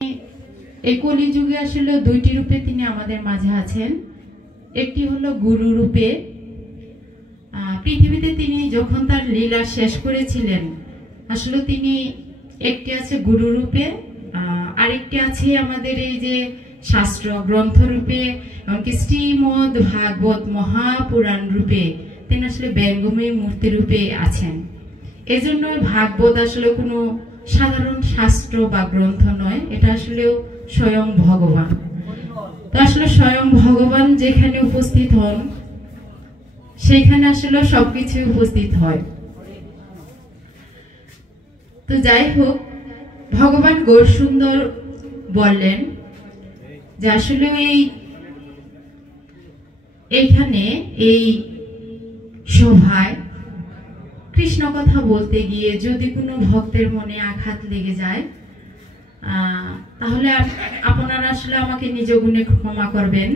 এই কলিযুগে আসলে দুইটি রূপে তিনি আমাদের মাঝে আছেন। একটি হলো গুরু রূপে। পৃথিবীতে তিনি যখন তার লীলা শেষ করেছিলেন, আসলে তিনি একটি আছে গুরু রূপে, আরেকটি আছে আমাদের এই যে শাস্ত্র গ্রন্থ রূপে, এমনকি শ্রীমদ ভাগবত মহাপুরাণ রূপে তিনি আসলে ব্যঙ্গময়ী মূর্তি রূপে আছেন। এজন্য ভাগবত আসলে কোনো সাধারণ শাস্ত্র বা গ্রন্থ নয়, এটা আসলেও স্বয়ং ভগবান। তো আসলে স্বয়ং ভগবান যেখানে উপস্থিত হন সেইখানে আসলে সবকিছু উপস্থিত হয়। তো যাই হোক, ভগবান গৌরসুন্দর বললেন যে আসলে এইখানে এই সভায় কৃষ্ণ কথা বলতে গিয়ে যদি কোনো ভক্তের মনে আঘাত লেগে যায়, তাহলে আপনারা আসলে আমাকে নিজ গুণে ক্ষমা করবেন,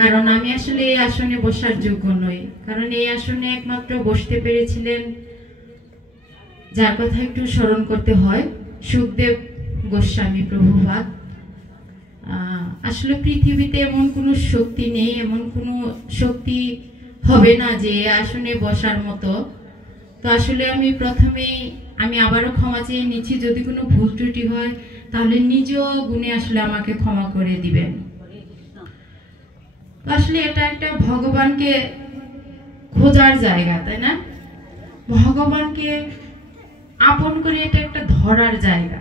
কারণ আমি আসলে এই আসনে বসার যোগ্য নই। কারণ এই আসনে একমাত্র বসতে পেরেছিলেন, যার কথা একটু স্মরণ করতে হয়, সুখদেব গোস্বামী প্রভুপাদ। আসলে পৃথিবীতে এমন কোনো শক্তি নেই, এমন কোনো শক্তি হবে না যে আসনে বসার মতো। তো আসলে আমি আবারও ক্ষমা চেয়ে নিচ্ছি, যদি কোনো ভুল ত্রুটি হয় তাহলে নিজ গুণে আসলে আমাকে ক্ষমা করে দিবেন। আসলে এটা একটা ভগবানকে খোঁজার জায়গা, তাই না? ভগবানকে আপন করে এটা একটা ধরার জায়গা।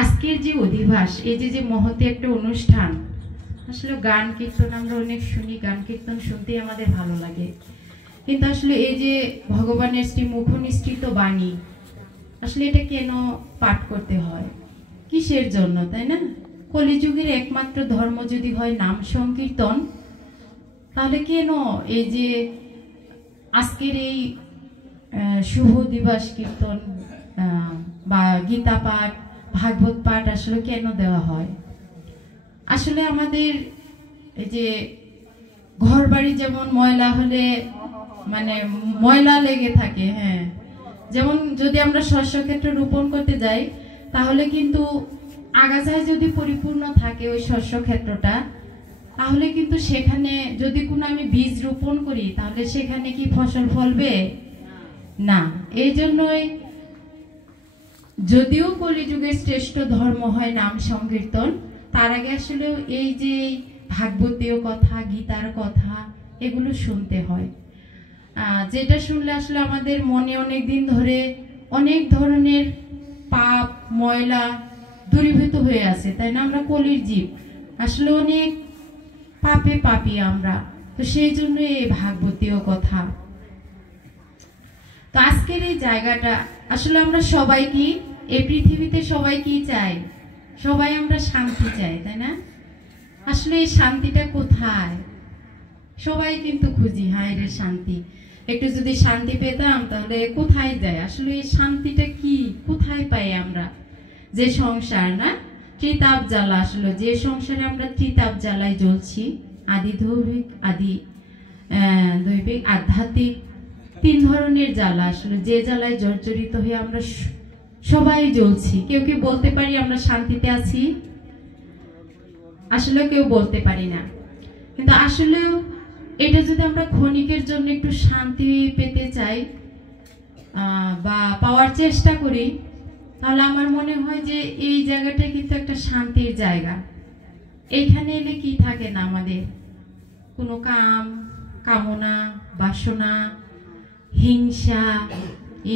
আজকের যে অধিবাস, এই যে মহতে একটা অনুষ্ঠান, আসলে গান কীর্তন আমরা অনেক শুনি, গান কীর্তন শুনতেই আমাদের ভালো লাগে, কিন্তু আসলে এই যে ভগবানের শ্রী মুখ নিঃসৃত বাণী, আসলে এটা কেন পাঠ করতে হয়, কিসের জন্য, তাই না? কলিযুগের একমাত্র ধর্ম যদি হয় নাম সংকীর্তন, তাহলে কেন এই যে আজকের এই শুভ দিবস কীর্তন বা গীতা পাঠ, ভাগবত পাঠ আসলে কেন দেওয়া হয়? আসলে আমাদের এই যে ঘর বাড়ি যেমন ময়লা হলে মানে ময়লা লেগে থাকে, হ্যাঁ, যেমন যদি আমরা শস্য ক্ষেত্রে রোপণ করতে যাই, তাহলে কিন্তু আগাছায় যদি পরিপূর্ণ থাকে ওই শস্য ক্ষেত্রটা, তাহলে কিন্তু সেখানে যদি কোনো আমি বীজ রোপণ করি, তাহলে সেখানে কি ফসল ফলবে? না। এই জন্যই যদিও কলিযুগের শ্রেষ্ঠ ধর্ম হয় নাম সংকীর্তন, তার আগে আসলে এই যে ভাগবতীয় কথা, গীতার কথা, এগুলো শুনতে হয়। যেটা শুনলে আসলে আমাদের মনে অনেক দিন ধরে অনেক ধরনের পাপ ময়লা দূরীভূত হয়ে আছে, তাই না? আমরা কলির জীব, আসলে অনেক পাপে পাপী আমরা, তো সেই জন্য এই ভাগবতীয় কথা। তো আজকের এই জায়গাটা আসলে আমরা সবাই কি এই পৃথিবীতে সবাই কি চাই? সবাই আমরা শান্তি চাই, তাই না? আসলে এই শান্তিটা কোথায়? সবাই কিন্তু খুঁজি, হায় রে শান্তি, একটু যদি শান্তি পেতাম তাহলে কোথায় যায়? আসলে এই শান্তিটা কি, কোথায় পাই আমরা? যে সংসার না ত্রিতাপ জ্বালা, আসলে যে সংসারে আমরা ত্রিতাপ জ্বালায় জ্বলছি, আদি দৈবিক, আদি দৈবিক, আধ্যাত্মিক, তিন ধরনের জ্বালা, আসলে যে জ্বালায় জর্জরিত হয়ে আমরা সবাই জ্বলছি। কেউ কেউ বলতে পারি আমরা শান্তিতে আছি, আসলে কেউ বলতে পারি না। কিন্তু আসলেও এটা যদি আমরা ক্ষণিকের জন্য একটু শান্তি পেতে চাই বা পাওয়ার চেষ্টা করি, তাহলে আমার মনে হয় যে এই জায়গাটা কিন্তু একটা শান্তির জায়গা। এইখানে এলে কি থাকে না আমাদের? কোনো কাম কামনা, বাসনা, হিংসা,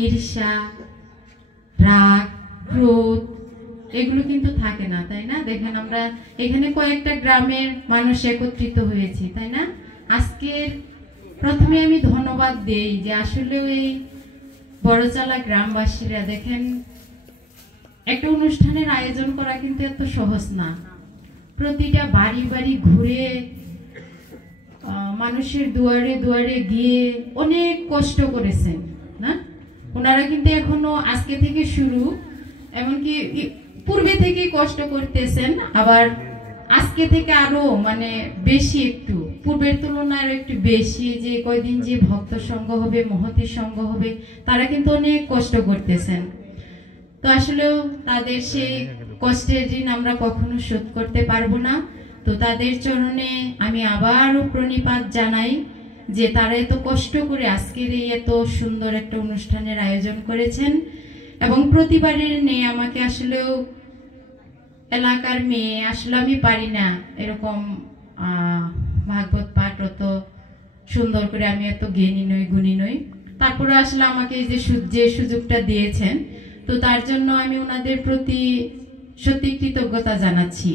ঈর্ষা, রাগ, ক্রোধ, এগুলো কিন্তু থাকে না, তাই না? দেখেন আমরা এখানে কয়েকটা গ্রামের মানুষ একত্রিত হয়েছি, তাই না? আজকের প্রথমে আমি ধন্যবাদ দেই যে আসলে এই বড়চালা গ্রামবাসীরা, দেখেন একটা অনুষ্ঠানের আয়োজন করা কিন্তু এত সহজ না। প্রতিটা বাড়ি বাড়ি ঘুরে, মানুষের দুয়ারে দুয়ারে গিয়ে অনেক কষ্ট করেছেন না? ওনারা কিন্তু এখনো আজকে থেকে শুরু, এমনকি পূর্বে থেকে কষ্ট করতেছেন, আবার আজকে থেকে আরো মানে বেশি, একটু পূর্বের তুলনায় আরো একটু বেশি, যে কয়দিন যে ভক্ত সঙ্গ হবে, মহতি সঙ্গ হবে, তারা কিন্তু অনেক কষ্ট করতেছেন। তো তো আসলেও তাদের সেই কষ্টের ঋণ আমরা কখনো শোধ করতে পারবো না। তো তাদের চরণে আমি আবারও প্রণিপাত জানাই যে তারা এত কষ্ট করে আজকের এই এত সুন্দর একটা অনুষ্ঠানের আয়োজন করেছেন, এবং প্রতিবারের নেই আমাকে আসলেও এলাকার মেয়ে, আসলে আমি পারি না এরকম ভাগবত পাঠ অত সুন্দর করে, আমি এত জ্ঞানী নই, গুণী নই। তারপরে আসলে আমাকে এই যে সুযোগটা দিয়েছেন, তো তার জন্য আমি ওনাদের প্রতি সত্যি কৃতজ্ঞতা জানাচ্ছি।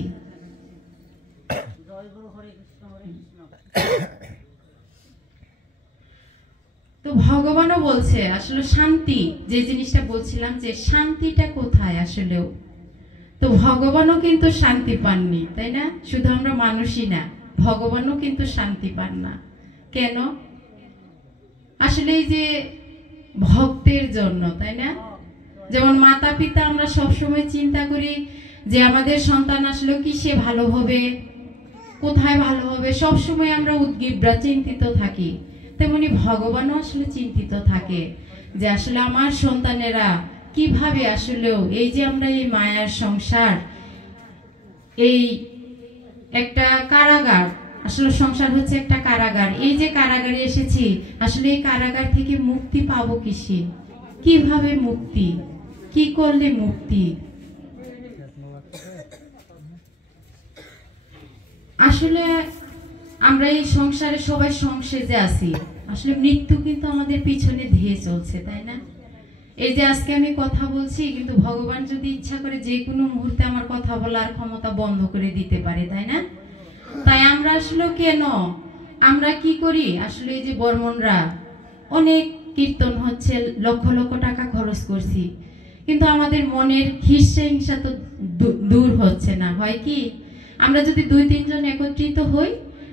তো ভগবানও বলছে আসলে শান্তি, যে জিনিসটা বলছিলাম যে শান্তিটা কোথায় আসলেও, তো ভগবানও কিন্তু শান্তি পাননি, তাই না? শুধু আমরা মানুষই না, ভগবানও কিন্তু শান্তি পান না। কেন? আসলে এই যে ভক্তের জন্য, তাই না? যেমন মাতা পিতা আমরা সবসময় চিন্তা করি যে আমাদের সন্তান আসলে কি সে ভালো হবে, কোথায় ভালো হবে, সবসময় আমরা উদ্গ্রীবরা চিন্তিত থাকি। তেমনি ভগবানও আসলে চিন্তিত থাকে যে আসলে আমার সন্তানেরা কিভাবে আসলেও এই যে আমরা এই মায়ার সংসার, এই একটা কারাগার, আসলে সংসার হচ্ছে একটা কারাগার, এই যে কারাগারে এসেছি আসলে এই কারাগার থেকে মুক্তি পাবো কিসে, কিভাবে মুক্তি, কি করলে মুক্তি। আসলে আমরা এই সংসারে সবাই সংসেজে আছি, আসলে মৃত্যু কিন্তু আমাদের পিছনে ধেয়ে চলছে, তাই না? এই যে আজকে আমি কথা বলছি, কিন্তু ভগবান যদি ইচ্ছা করে যে কোনো মুহূর্তে আমার কথা বলার ক্ষমতা বন্ধ করে দিতে পারে, তাই না? তাই আমরা আসলে কেন আমরা কি করি, আসলে এই যে বর্মনরা অনেক কীর্তন হচ্ছে, লক্ষ লক্ষ টাকা খরচ করছি, কিন্তু আমাদের মনের হিংসা হিংসা তো দূর হচ্ছে না। হয় কি, আমরা যদি 2-3 জন একত্রিত হই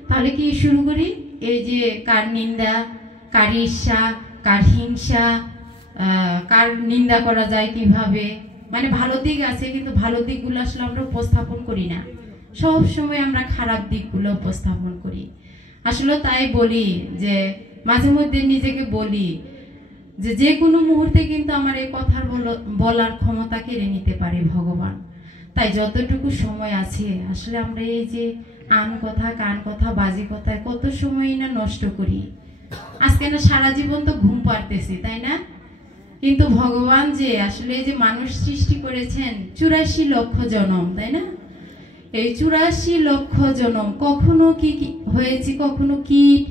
তাহলে কি শুরু করি, এই যে কার নিন্দা, কার ঈর্ষা, কার হিংসা, কার নিন্দা করা যায় কিভাবে, মানে ভালো দিক আছে কিন্তু ভালো দিকগুলো আসলে আমরা উপস্থাপন করি না, সব সময় আমরা খারাপ দিকগুলো উপস্থাপন করি। আসলে তাই বলি যে মাঝে মধ্যে নিজেকে বলি যে যে কোনো মুহূর্তে কিন্তু আমার এই কথা বলার ক্ষমতা কেড়ে নিতে পারে ভগবান। তাই যতটুকু সময় আছে আসলে আমরা এই যে আন কথা, কান কথা, বাজে কথায় কত সময় না নষ্ট করি। আজকে না সারা জীবন তো ঘুম পাড়তেছি, তাই না? কিন্তু ভগবান যে আসলে এই যে মানুষ সৃষ্টি করেছেন 84 লক্ষ জনম, তাই না? এই 84 লক্ষ জনম কখনো কি হয়েছে, কখনো কীট,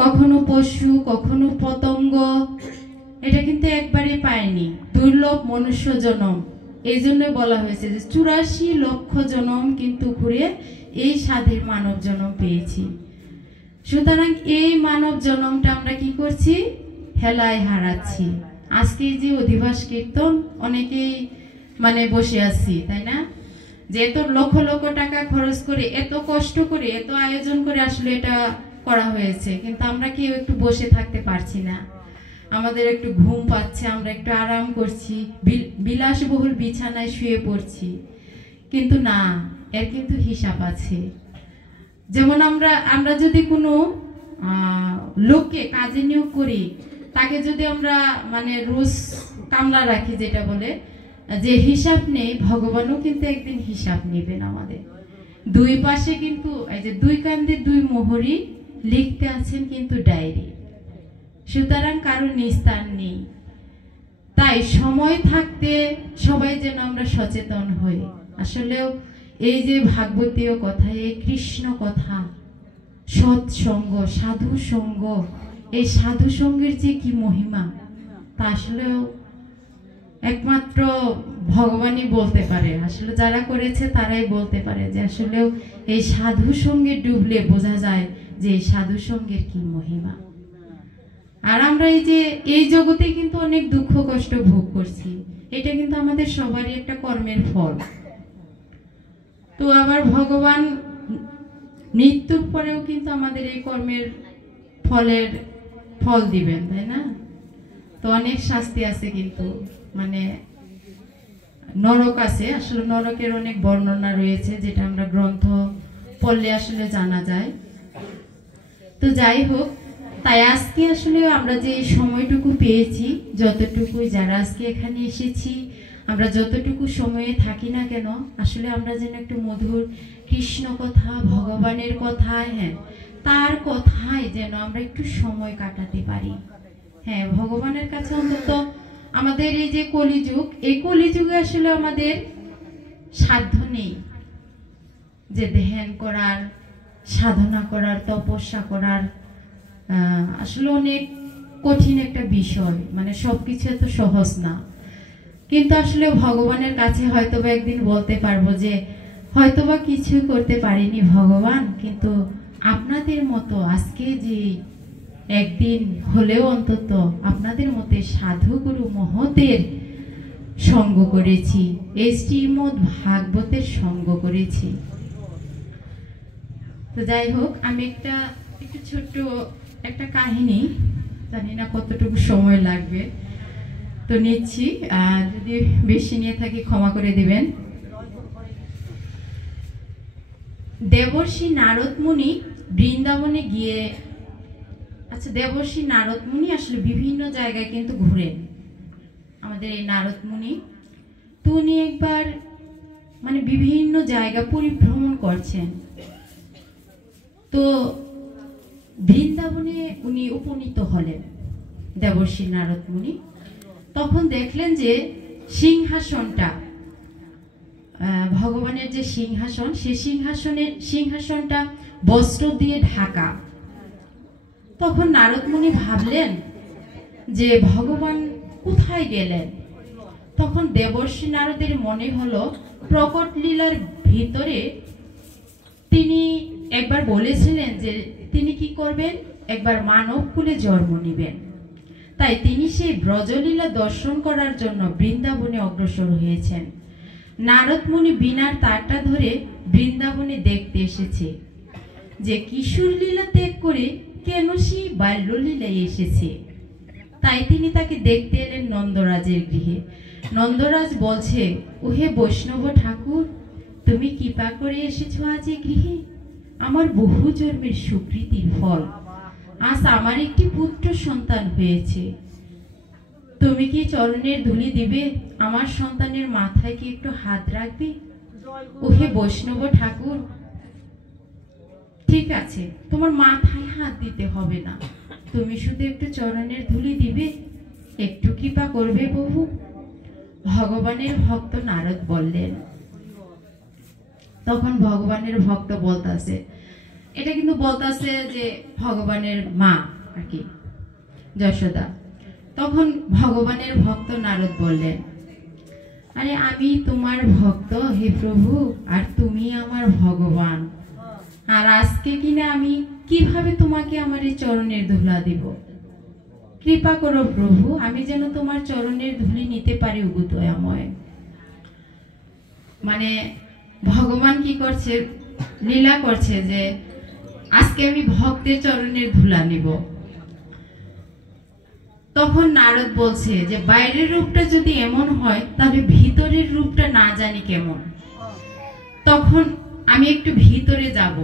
কখনো পশু, কখনো পতঙ্গ, এটা কিন্তু একবারে পায়নি, দুর্লভ মনুষ্য জনম। এই জন্য বলা হয়েছে যে 84 লক্ষ জনম কিন্তু ঘুরে এই সাধের মানব জনম পেয়েছি। সুতরাং এই মানব জনমটা আমরা কি করছি, হেলায় হারাচ্ছি। আজকে যে অধিবাস কীর্তন অনেকেই মানে বসে আছি, তাই না? যে এত লক্ষ লক্ষ টাকা খরচ করে, এত কষ্ট করে, এত আয়োজন করে আসলে এটা করা হয়েছে, কিন্তু আমরা কেউ একটু বসে থাকতে পারছি না। আমাদের একটু ঘুম পাচ্ছে, আমরা একটু আরাম করছি, বিলাসবহুল বিছানায় শুয়ে পড়ছি, কিন্তু না, এর কিন্তু হিসাব আছে। যেমন আমরা যদি কোনো লোককে কাজে নিয়োগ করি, তাকে যদি আমরা মানে রোজ কামলা রাখি, যেটা বলে যে হিসাব নেই, ভগবানও কিন্তু একদিন হিসাব নেবেন আমাদের। দুই পাশে কিন্তু এই যে দুই কান্দে দুই মোহরি লিখতে আছেন কিন্তু ডায়েরি, সুতরাং কারো নিস্তার নেই। তাই সময় থাকতে সবাই যেন আমরা সচেতন হই। আসলেও এই যে ভাগবতীয় কথা, এই কৃষ্ণ কথা, সৎসঙ্গ, সাধু সঙ্গ, এই সাধু সঙ্গের যে কি মহিমা, তা আসলেও একমাত্র ভগবানই বলতে পারে। আসলে যারা করেছে তারাই বলতে পারে যে আসলেও এই সাধু সঙ্গে ডুবলে বোঝা যায় যে সাধু সঙ্গের কি মহিমা। আর আমরা এই যে এই জগতে কিন্তু অনেক দুঃখ কষ্ট ভোগ করছি, এটা কিন্তু আমাদের সবারই একটা কর্মের ফল। তো আবার ভগবান মৃত্যুর পরেও কিন্তু আমাদের এই কর্মের ফল দিবেন, তাই না? তো অনেক শাস্তি আছে, কিন্তু মানে নরক আছে, আসলে নরকের অনেক বর্ণনা রয়েছে, যেটা আমরা গ্রন্থ পড়লে আসলে জানা যায়। তো যাই হোক, তাই আজকে আসলে আমরা যে সময়টুকু পেয়েছি, যতটুকু যারা আজকে এখানে এসেছি, আমরা যতটুকু সময়ে থাকি না কেন আসলে আমরা যেন একটু মধুর কৃষ্ণ কথা, ভগবানের কথা, হ্যাঁ তার কথায় যেন আমরা একটু সময় কাটাতে পারি। হ্যাঁ, ভগবানের কাছে অন্তত আমাদের এই যে কলিযুগ, এই কলিযুগে আসলে আমাদের সাধ্য নেই যে ধ্যান করার, সাধনা করার, তপস্যা করার। আসলে অনেক কঠিন একটা বিষয়, মানে সবকিছু এত সহজ না। কিন্তু আসলে ভগবানের কাছে হয়তোবা একদিন বলতে পারবো যে হয়তোবা কিছু করতে পারিনি ভগবান, কিন্তু আপনাদের মতো আজকে যে একদিন হলেও অন্তত আপনাদের মতে সাধুগুরু মহতের সঙ্গ করেছি, এই শ্রীমদ ভাগবতের সঙ্গ করেছি। তো যাই হোক, আমি একটু ছোট্ট একটা কাহিনী, জানি না কতটুকু সময় লাগবে, তো নিচ্ছি, যদি বেশি নিয়ে থাকি ক্ষমা করে দিবেন। দেবর্ষি নারদ মুনি বৃন্দাবনে গিয়ে, আচ্ছা দেবর্ষি নারদ মুনি আসলে বিভিন্ন জায়গায় কিন্তু ঘুরেন, আমাদের এই নারদ মুনি। তো উনি একবার মানে বিভিন্ন জায়গা পরিভ্রমণ করছেন, তো বৃন্দাবনে উনি উপনীত হলেন দেবর্ষি নারদ মুনি। তখন দেখলেন যে সিংহাসনটা, ভগবানের যে সিংহাসন, সেই সিংহাসনটা বস্ত্র দিয়ে ঢাকা। তখন নারদ মুনি ভাবলেন যে ভগবান কোথায় গেলেন। তখন দেবর্ষি নারদের মনে হলো প্রকট লীলার ভিতরে তিনি একবার বলেছিলেন যে তিনি কি করবেন, একবার মানব কুলে জন্ম নেবেন। তাই তিনি সেই ব্রজলীলা দর্শন করার জন্য বৃন্দাবনে অগ্রসর হয়েছেন। নারদ মুনি বীণার তারটা ধরে বৃন্দাবনে দেখতে এসেছে যে কিশোর লীলা ত্যাগ করে কেন সেই বাল্যলীলায় এসেছে। তাই তিনি তাকে দেখতে এলেন নন্দরাজের গৃহে। নন্দরাজ বলছে, ওহে বৈষ্ণব ঠাকুর, তুমি কৃপা করে এসেছো আজ এই গৃহে, আমার বহু জন্মের সুকৃতির ফল। আজ আমার একটি পুত্র সন্তান হয়েছে, তুমি কি চরণের ধুলি দিবে, আমার সন্তানের মাথায় কি একটু হাত রাখবে। ওহে বৈষ্ণব ঠাকুর, ঠিক আছে, তোমার মাথায় হাত দিতে হবে না, তুমি শুধু একটু চরণের ধুলি দিবে, একটু কৃপা করবে প্রভু। ভগবানের ভক্ত নারদ বললেন। তখন ভগবানের ভক্ত বলতাছে, এটা কিন্তু বলতাছে যে ভগবানের মা আর কি, যশোদা। তখন ভগবানের ভক্ত নারদ বললেন, আরে আমি তোমার ভক্ত হে প্রভু, আর তুমি আমার ভগবান, আর আজকে কিনা আমি কিভাবে তোমাকে আমার এই চরণের ধুলা দিব। কৃপা করো প্রভু, আমি যেন তোমার চরণের ধুলি নিতে পারি উগুদয়াময়। মানে ভগবান কি করছে, লীলা করছে যে আজকে আমি ভক্তের চরণের ধুলা নিব। তখন নারদ বলছে যে বাইরের রূপটা যদি এমন হয় তাহলে ভিতরের রূপটা না জানি কেমন, তখন আমি একটু ভিতরে যাব।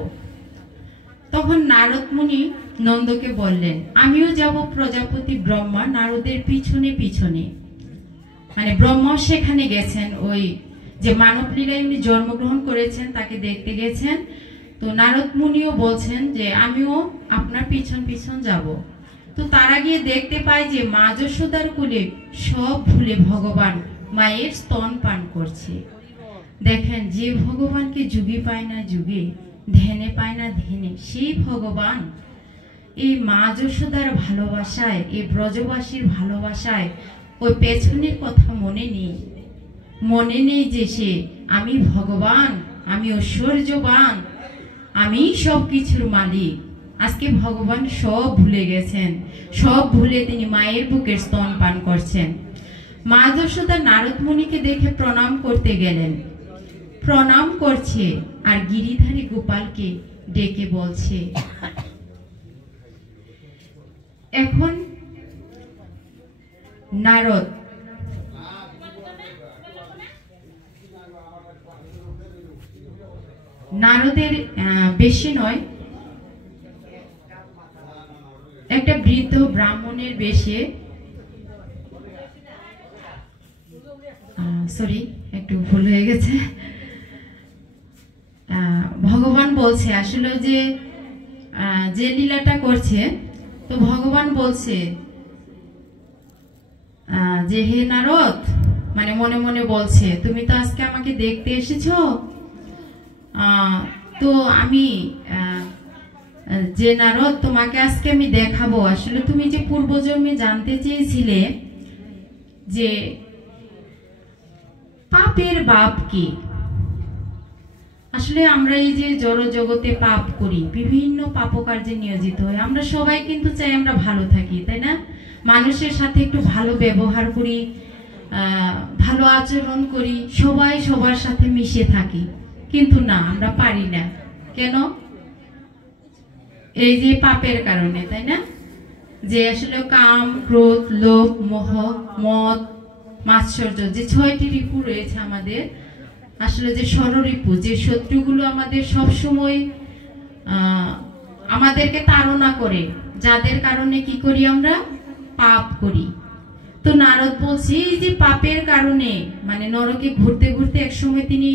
তখন নারদ মুনি নন্দকে বললেন, আমিও যাব প্রজাপতি ব্রহ্মা নারদের পিছনে পিছনে। মানে ব্রহ্মা সেখানে গেছেন, ওই যে মানব লীলায় উনি জন্মগ্রহণ করেছেন তাকে দেখতে গেছেন। তো নারদ মুনিও বলছেন যে আমিও আপনার পিছন পিছন যাব। তো তারা গিয়ে দেখতে পায় যে মা যশোদার কোলে সব ভুলে ভগবান মায়ের স্তন পান করছে। দেখেন, যে ভগবানকে যুগে পায় না যুগে, ধ্যানে পায় না ধ্যানে, সেই ভগবান এই মা যশোদার ভালোবাসায়, এই ব্রজবাসীর ভালোবাসায় ওই পেছনের কথা মনে নেই যে সে আমি ভগবান, আমি ঐশ্বর্যবান, আমি সব কিছুর মালিক। আজকে ভগবান সব ভুলে গেছেন, সব ভুলে তিনি মায়ের বুকের স্তন পান করছেন। মা যশোদা নারদ মুনিকে দেখে প্রণাম করতে গেলেন, প্রণাম করছে, আর গিরিধারী গোপালকে ডেকে বলছে। এখন নারদের বেশি নয়, একটা বৃদ্ধ ব্রাহ্মণের বেশে, সরি একটু ভুল হয়ে গেছে। ভগবান বলছে আসলে যে যে লীলাটা করছে, তো ভগবান বলছে যে হে নারদ, মানে মনে মনে বলছে তুমি তো আজকে আমাকে দেখতে এসেছো, তো আমি যে নারদ তোমাকে আজকে আমি দেখাবো। আসলে তুমি যে পূর্বজন্মে জানতে চেয়েছিলে যে পাপের বাপ কি। আসলে আমরা এই যে জড় জগতে পাপ করি, বিভিন্ন পাপকার্যে নিয়োজিত হই। আমরা সবাই কিন্তু চাই আমরা ভালো থাকি, তাই না? মানুষের সাথে একটু ভালো ব্যবহার করি, ভালো আচরণ করি, সবাই সবার সাথে মিশে থাকি, কিন্তু না, আমরা পারি না। কেন? এই যে পাপের কারণে, তাই না? যে আসলে কাম, ক্রোধ, লোভ, মোহ, মদ, মাৎসর্য, যে 6টি রিপু রয়েছে আমাদের, আসলে যে ষড়রিপু, যে শত্রুগুলো আমাদের সব সময় আমাদেরকে তাড়না করে, যাদের কারণে কি করি আমরা? পাপ করি। তো নারদ বলছে এই যে পাপের কারণে, মানে নরকে ঘুরতে ঘুরতে একসময় তিনি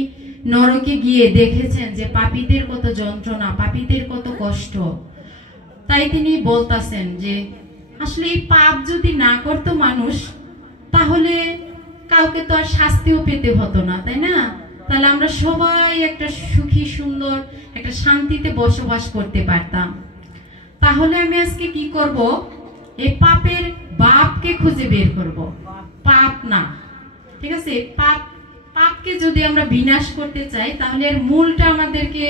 নরকে গিয়ে দেখেছেন যে পাপীদের কত যন্ত্রণা, পাপীদের কত কষ্ট। তাই তিনি বলতাছেন যে আসলে এই পাপ যদি না করতো মানুষ, তাহলে কাউকে তো আর শাস্তিও পেতে হতো না, তাই না? তাহলে আমরা সবাই একটা সুখী সুন্দর একটা শান্তিতে বসবাস করতে পারতাম। তাহলে আমি আজকে কি করব? এই পাপের বাপকে খুঁজে বের করব, পাপ না, ঠিক আছে? পাপকে যদি আমরা বিনাশ করতে চাই, তাহলে এর মূলটা আমাদেরকে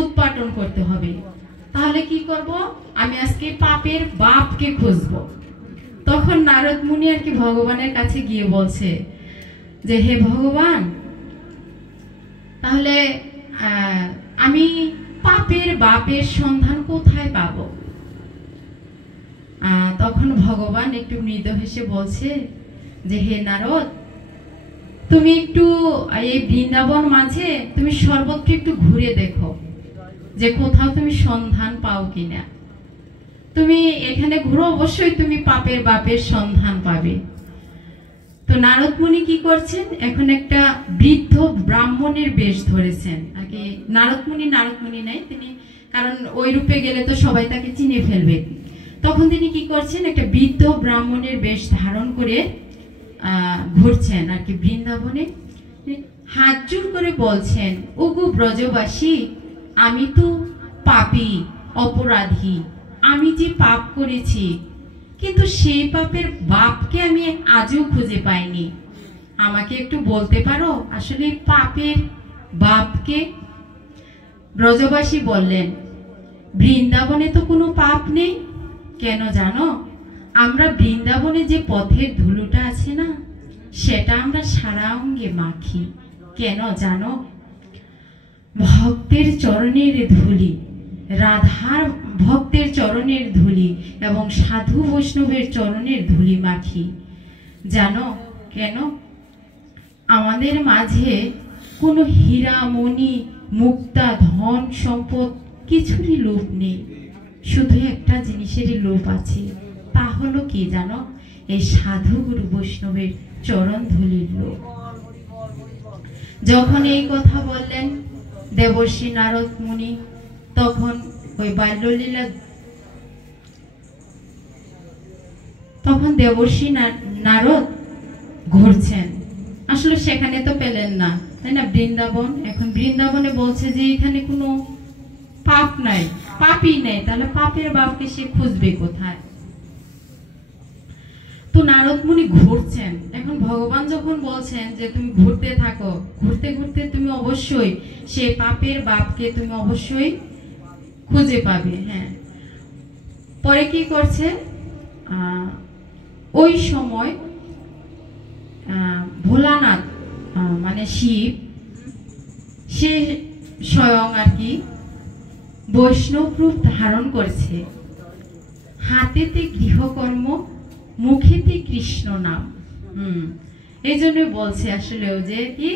উৎপাটন করতে হবে। তাহলে কি করব? আমি আজকে পাপের বাপকে খুঁজব। তখন নারদ মুনি আর কি ভগবানের কাছে গিয়ে বলছে যে হে ভগবান, তাহলে আমি পাপের বাপের সন্ধান কোথায় পাব? তখন ভগবান একটু মৃদু হেসে বলছে যে হে নারদ, তুমি একটু এই বৃন্দাবন মাঝে তুমি সর্বত্র একটু ঘুরে দেখো যে কোথাও তুমি সন্ধান পাও কিনা। তুমি এখানে ঘুরো, অবশ্যই তুমি পাপের বাপের সন্ধান পাবে। তো নারদ মুনি কি করছেন? এখন একটা বৃদ্ধ ব্রাহ্মণের বেশ ধরেছেন আর কি। নারদ মুনি নাই তিনি, কারণ ওই রূপে গেলে তো সবাই তাকে চিনে ফেলবে। তখন তিনি কি করছেন? একটা বৃদ্ধ ব্রাহ্মণের বেশ ধারণ করে ঘুরছেন আর কি বৃন্দাবনে। হাত জোড় করে বলছেন, ওগো ব্রজবাসী, আমি তো পাপী, অপরাধী, আমি যে পাপ করেছি, কিন্তু সেই পাপের বাপকে আমি আজও খুঁজে পাইনি। আমাকে একটু বলতে পারো আসলে পাপের বাপকে? ব্রজবাসী বললেন, বৃন্দাবনে তো কোনো পাপ নেই। কেন জানো? আমরা বৃন্দাবনে যে পথের ধুলোটা আছে না, সেটা আমরা সারা অঙ্গে মাখি। কেন জানো? ভক্তের চরণের ধুলি, রাধার ভক্তের চরণের ধুলি এবং সাধু বৈষ্ণবের চরণের ধুলি মাখি। জানো কেন? আমাদের মাঝে কোনো হীরা, মণি, মুক্তা, ধন সম্পদ কিছুরই লোভ নেই। শুধু একটা জিনিসেরই লোভ আছে, তা হলো কি জানো? এই সাধু গুরু বৈষ্ণবের চরণ ধুলির লোভ। যখন এই কথা বললেন দেবর্ষি নারদ মুনি, তখন ওই বাল্যলীলা, তখন দেবর্ষি নারদ ঘুরছেন। আসলে সেখানে তো পেলেন না, তাই না? বৃন্দাবন, এখন বৃন্দাবনে বলছে যে এখানে কোনো পাপ নাই, পাপই নেই, তাহলে পাপের বাপকে সে খুঁজবে কোথায়? তো নারদ মুনি ঘুরছেন। এখন ভগবান যখন বলছেন যে তুমি ঘুরতে থাকো, ঘুরতে ঘুরতে তুমি অবশ্যই সে পাপের বাপকে তুমি অবশ্যই খুঁজে পাবে। হ্যাঁ, পরে কি করছে? ওই সময় ভোলানাথ মানে শিব, সে স্বয়ং আর কি বৈষ্ণব রূপ ধারণ করছে। হাতেতে গৃহকর্ম, মুখেতে কৃষ্ণ নাম। এই জন্য বলছে আসলেও যে কি,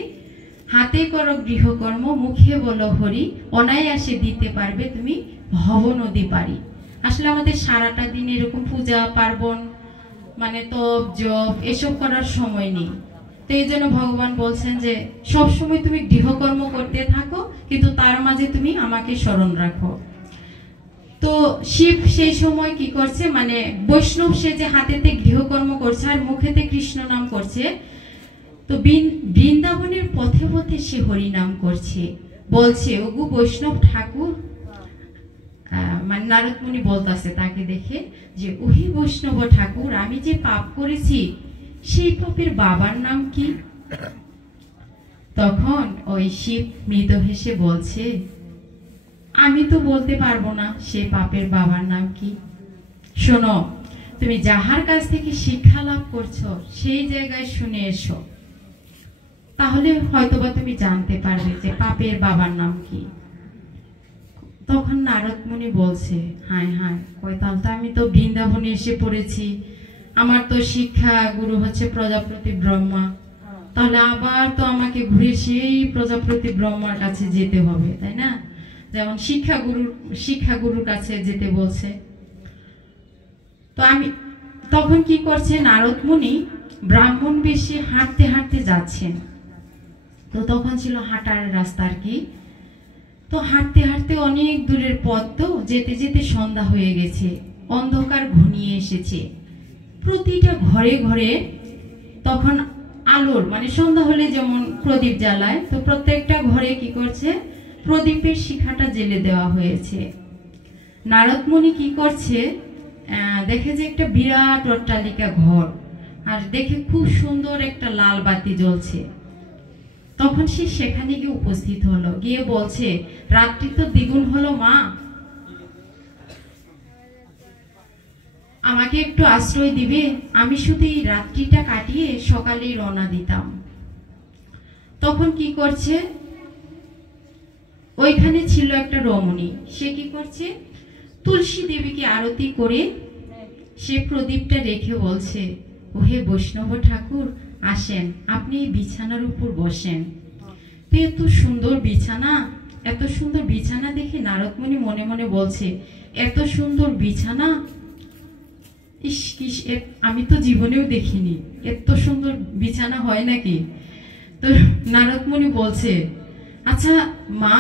হাতে করো গৃহকর্ম, মুখে বলো হরি, অনায়াসে দিতে পারবে তুমি ভব নদী পারি। আসলে আমাদের সারাটা দিন এরকম পূজা পার্বণ মানে তপ জপ এসব করার সময় নেই। তো এই জন্য ভগবান বলছেন যে সবসময় তুমি গৃহকর্ম করতে থাকো, কিন্তু তার মাঝে তুমি আমাকে স্মরণ রাখো। তো শিব সেই সময় কি করছে, মানে বৈষ্ণব সে যে হাতেতে গৃহকর্ম করছে আর মুখেতে কৃষ্ণ নাম করছে, তো বৃন্দাবনের পথে পথে সে হরিনাম করছে, বলছে ওগো বৈষ্ণব ঠাকুর, মানে নারদ মুনি বলতেছে তাকে দেখে যে ওহে বৈষ্ণব ঠাকুর, আমি যে পাপ করেছি সেই পাপের বাবার নাম কি? তখন ওই শিব মৃদু হেসে বলছে, আমি তো বলতে পারবো না সে পাপের বাবার নাম কি। শোনো, তুমি যাহার কাছ থেকে শিক্ষা লাভ করছো সেই জায়গায় শুনে এসো, তাহলে হয়তোবা তুমি জানতে পারবে যে পাপের বাবার নাম কি। তখন নারদ মুনি বলছে, হায় হায়, তাহলে তো আমি তো বৃন্দাবনে এসে পড়েছি, আমার তো শিক্ষা গুরু হচ্ছে প্রজাপতি ব্রহ্মা, তাহলে আবার তো আমাকে ঘুরে সেই প্রজাপতি ব্রহ্মার কাছে যেতে হবে, তাই না? যেমন শিক্ষা গুরুর কাছে যেতে বলছে। তো আমি তখন কি করছে, নারদ মুনি ব্রাহ্মণ বেশে হাঁটতে হাঁটতে যাচ্ছেন। তো তখন ছিল হাঁটার রাস্তা আর কি। তো হাঁটতে হাঁটতে অনেক দূরের পথ, তো যেতে যেতে সন্ধ্যা হয়ে গেছে, অন্ধকার ঘনিয়ে এসেছে। প্রতিটা ঘরে ঘরে তখন আলোর, মানে সন্ধ্যা হলে যেমন প্রদীপ জ্বালায়, তো প্রত্যেকটা ঘরে কি করছে, প্রদীপের শিখাটা জেলে দেওয়া হয়েছে। নারদ মুনি কি করছে, দেখে যে একটা বিরাট অট্টালিকা ঘর, আর দেখে খুব সুন্দর একটা লাল বাতি জ্বলছে। তখন সে সেখানে গিয়ে উপস্থিত হলো, গিয়ে বলছে, রাত্রি তো দ্বিগুণ হলো মা, আমাকে একটু আশ্রয় দিবে, আমি শুধু এই রাত্রিটা কাটিয়ে সকালেই রওনা দিতাম। তখন কি করছে, ওইখানে ছিল একটা রমণী, সে কি করছে, তুলসী দেবীকে আরতি করে সে প্রদীপটা রেখে বলছে, ওহে বৈষ্ণব ঠাকুর, আসেন, আপনি এই বিছানার উপর বসেন। তো এত সুন্দর বিছানা, এত সুন্দর বিছানা দেখে নারদ মুনি মনে মনে বলছে, এত সুন্দর বিছানা, ইস কিস, আমি তো জীবনেও দেখিনি, এত সুন্দর বিছানা হয় নাকি? তো নারদ মুনি বলছে, আচ্ছা মা,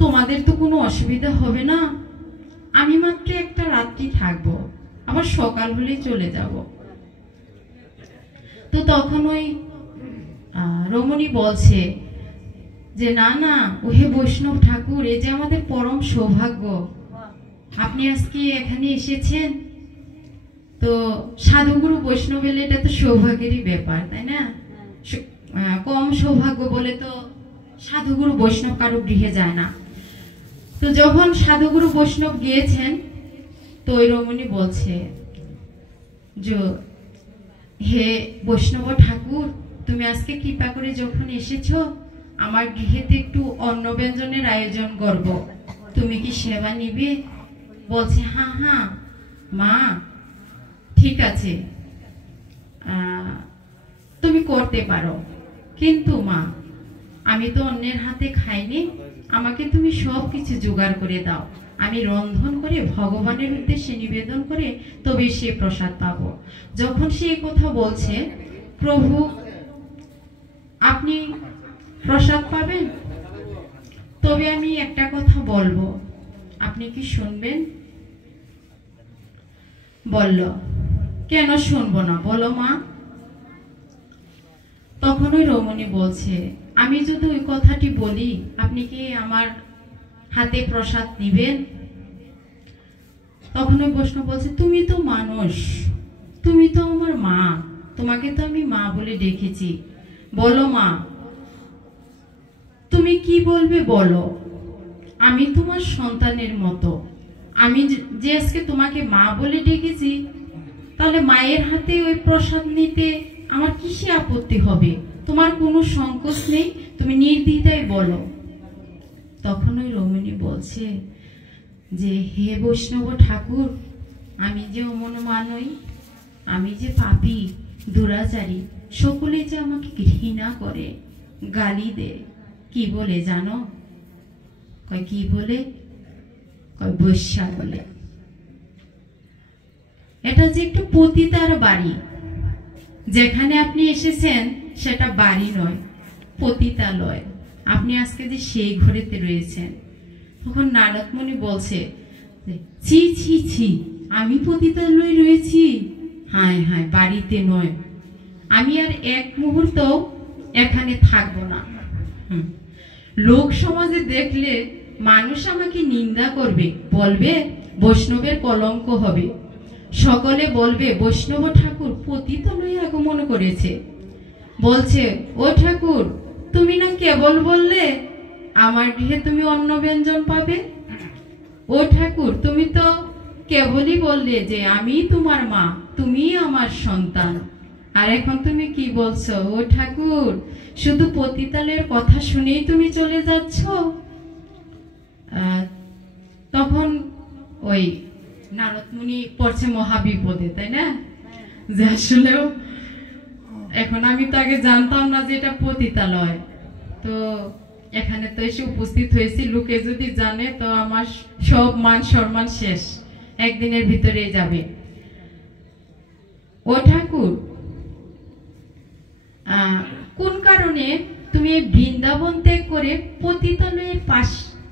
তোমাদের তো কোনো অসুবিধা হবে না, আমি মাত্র একটা রাত্রি থাকবো, আবার সকাল হলেই চলে যাব। তো তখন ওই রমণী বলছে যে না না, ওহে বৈষ্ণব ঠাকুর, এ যে আমাদের পরম সৌভাগ্য, আপনি আজকে এখানে এসেছেন। তো সাধুগুরু বৈষ্ণব এলে এটা তো সৌভাগ্যেরই ব্যাপার, তাই না? কম সৌভাগ্য বলে তো সাধুগুরু বৈষ্ণব কারো গৃহে যায় না। তো যখন সাধুগুরু বৈষ্ণব গিয়েছেন, তো ওই রমণী বলছে যে হে বৈষ্ণব ঠাকুর, তুমি আজকে কৃপা করে যখন এসেছো, আমার গৃহেতে একটু অন্ন ব্যঞ্জনের আয়োজন করব, তুমি কি সেবা নিবে? বলছে, হ্যাঁ হ্যাঁ মা, ঠিক আছে, তুমি করতে পারো, কিন্তু মা, আমি তো অন্যের হাতে খাইনি, আমাকে তুমি সব কিছু জোগাড় করে দাও, আমি রন্ধন করে ভগবানের উদ্দেশ্যে নিবেদন করে তবে সে প্রসাদ পাবো। যখন সে কথা বলছে, প্রভু আপনি প্রসাদ পাবেন, তবে আমি একটা কথা বলবো, আপনি কি শুনবেন? বলল, কেন শুনবো না, বলো মা। তখন ওই রমণী বলছে, আমি যদি ওই কথাটি বলি, আপনি কি আমার হাতে প্রসাদ নিবেন? তখন ওই বৈষ্ণব বলছে, তুমি তো মানুষ, তুমি তো আমার মা, তোমাকে তো আমি মা বলে ডেকেছি, বলো মা, তুমি কি বলবে বলো, আমি তোমার সন্তানের মতো, আমি যে আজকে তোমাকে মা বলে ডেকেছি, তাহলে মায়ের হাতে ওই প্রসাদ নিতে আমার কিসে আপত্তি হবে? তোমার কোনো সংকোচ নেই, তুমি নির্দ্বিধায় বলো। তখন ওই রমণী বলছে যে হে বৈষ্ণব ঠাকুর, আমি যে অমন মানই, আমি যে পাপী দুরাচারী, সকলে যে আমাকে ঘৃণা করে, গালি দেয়, কি বলে জানো? কয় কি বলে? কয় বৈশ্যা বলে। এটা যে একটা পতিতার বাড়ি, যেখানে আপনি এসেছেন সেটা বাড়ি নয়, পতিতালয়। আপনি আজকে যে সেই ঘরেতে রয়েছেন। তখন নারদ মুনি বলছে, ছি ছি ছি, আমি পতিতালয়ে রয়েছি? হায় হায়, বাড়িতে নয়, আমি আর এক মুহূর্ত এখানে থাকবো না। লোক সমাজে দেখলে মানুষ আমাকে নিন্দা করবে, বলবে বৈষ্ণবের কলঙ্ক হবে, সকলে বলবে বৈষ্ণব ঠাকুর পতিতালয়ে আগমন করেছে। বলছে, ও ঠাকুর, তুমি না কেবল বললে আমার গৃহে তুমি অন্ন ব্যঞ্জন পাবে। ও ঠাকুর, তুমি তো কেবলই বললে যে আমি তোমার মা, তুমি আমার সন্তান, আর এখন তুমি কি বলছো? ও ঠাকুর, শুধু পতিতালয়ের কথা শুনেই তুমি চলে যাচ্ছ? তখন ওই নারদ মুনি পড়ছে মহাবিপদে, তাই না? যে আসলেও এখন আমি তো আগে জানতাম না যে এটা পতিতালয়, তো এখানে তো এসে উপস্থিত হয়েছি, লোকে যদি জানে তো আমার সব মান সম্মান শেষ, একদিনের ভিতরেই যাবে। ও ঠাকুর, কোন কারণে তুমি বৃন্দাবন ত্যাগ করে পতিতালয়ের পাশ